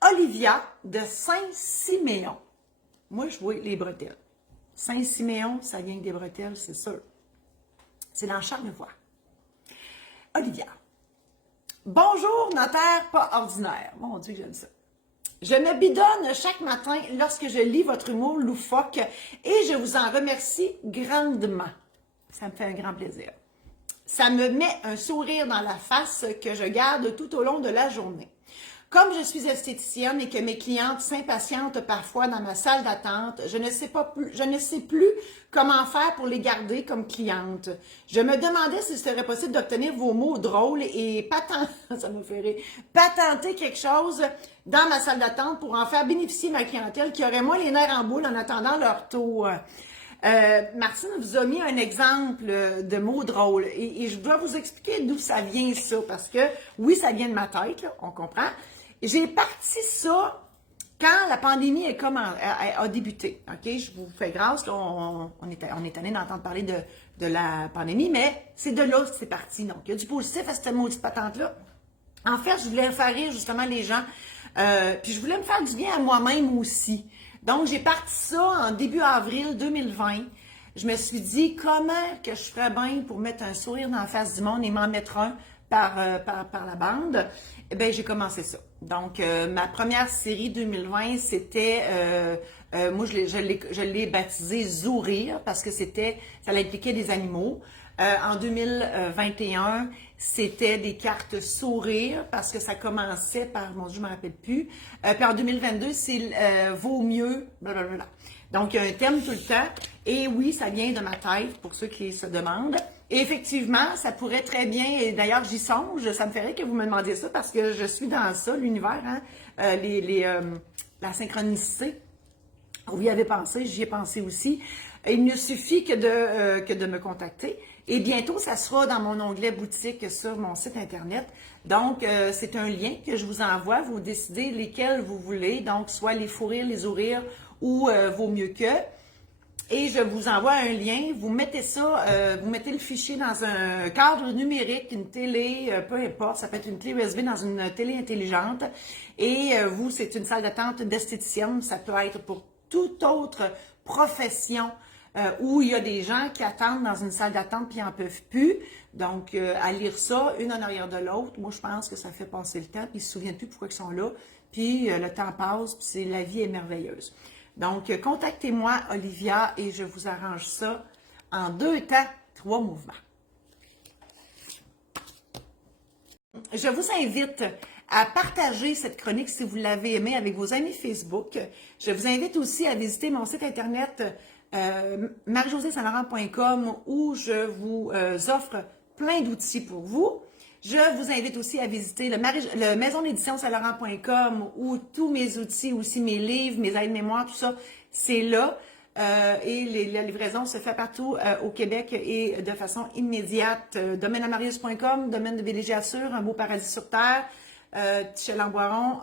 Olivia de Saint-Siméon. Moi, je vois les bretelles. Saint-Siméon, ça vient des bretelles, c'est sûr. C'est dans Charlevoix. Olivia. Bonjour, notaire pas ordinaire. Mon Dieu, j'aime ça. Je me bidonne chaque matin lorsque je lis votre humour loufoque et je vous en remercie grandement. Ça me fait un grand plaisir. Ça me met un sourire dans la face que je garde tout au long de la journée. Comme je suis esthéticienne et que mes clientes s'impatientent parfois dans ma salle d'attente, je ne sais plus comment faire pour les garder comme clientes. Je me demandais s'il serait possible d'obtenir vos mots drôles et ça me ferait patenter quelque chose dans ma salle d'attente pour en faire bénéficier ma clientèle qui aurait moins les nerfs en boule en attendant leur tour. Martine vous a mis un exemple de mots drôles et je dois vous expliquer d'où ça vient ça parce que oui, ça vient de ma tête, là, on comprend. J'ai parti ça quand la pandémie a débuté. OK, je vous fais grâce, là, on est tanné d'entendre parler de la pandémie, mais c'est de là que c'est parti. Donc, il y a du positif à cette maudite patente-là. En fait, je voulais faire rire justement les gens, puis je voulais me faire du bien à moi-même aussi. Donc, j'ai parti ça en début avril 2020. Je me suis dit, comment que je ferais bien pour mettre un sourire dans la face du monde et m'en mettre un par la bande? Eh bien, j'ai commencé ça. Donc, ma première série 2020, c'était, moi, je l'ai baptisé Zourir parce que ça impliquait des animaux. En 2021, c'était des cartes sourire parce que ça commençait par, mon Dieu, je ne me rappelle plus. Puis en 2022, c'est vaut mieux, blablabla. Donc, il y a un thème tout le temps. Et oui, ça vient de ma tête, pour ceux qui se demandent. Et effectivement, ça pourrait très bien, et d'ailleurs, j'y songe, ça me ferait que vous me demandiez ça parce que je suis dans ça, l'univers, hein, la synchronicité. Vous y avez pensé, j'y ai pensé aussi. Il ne suffit que de me contacter. Et bientôt, ça sera dans mon onglet boutique sur mon site Internet. Donc, c'est un lien que je vous envoie. Vous décidez lesquels vous voulez. Donc, soit les fous rires, les ourires ou vaut mieux que. Et je vous envoie un lien. Vous mettez ça, vous mettez le fichier dans un cadre numérique, une télé, peu importe. Ça peut être une clé USB dans une télé intelligente. Et vous, c'est une salle d'attente d'esthéticienne. Ça peut être pour toute autre profession où il y a des gens qui attendent dans une salle d'attente puis ils n'en peuvent plus. Donc, à lire ça, une en arrière de l'autre, moi, je pense que ça fait passer le temps, puis ils ne se souviennent plus pourquoi ils sont là, puis le temps passe, puis la vie est merveilleuse. Donc, contactez-moi, Olivia, et je vous arrange ça en 2 temps, 3 mouvements. Je vous invite à partager cette chronique si vous l'avez aimée avec vos amis Facebook. Je vous invite aussi à visiter mon site internet marie-josée-saint-laurent.com où je vous offre plein d'outils pour vous. Je vous invite aussi à visiter le maison d'édition saint-laurent.com où tous mes outils, aussi mes livres, mes aides-mémoires, tout ça, c'est là. Et la livraison se fait partout au Québec et de façon immédiate. Domaineamarius.com, domaine de villégiature, un beau paradis sur terre, Michel Amboiron,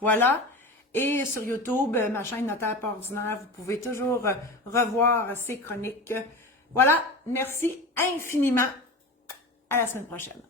voilà. Et sur YouTube, ma chaîne Notaire pas ordinaire, vous pouvez toujours revoir ces chroniques. Voilà, merci infiniment. À la semaine prochaine.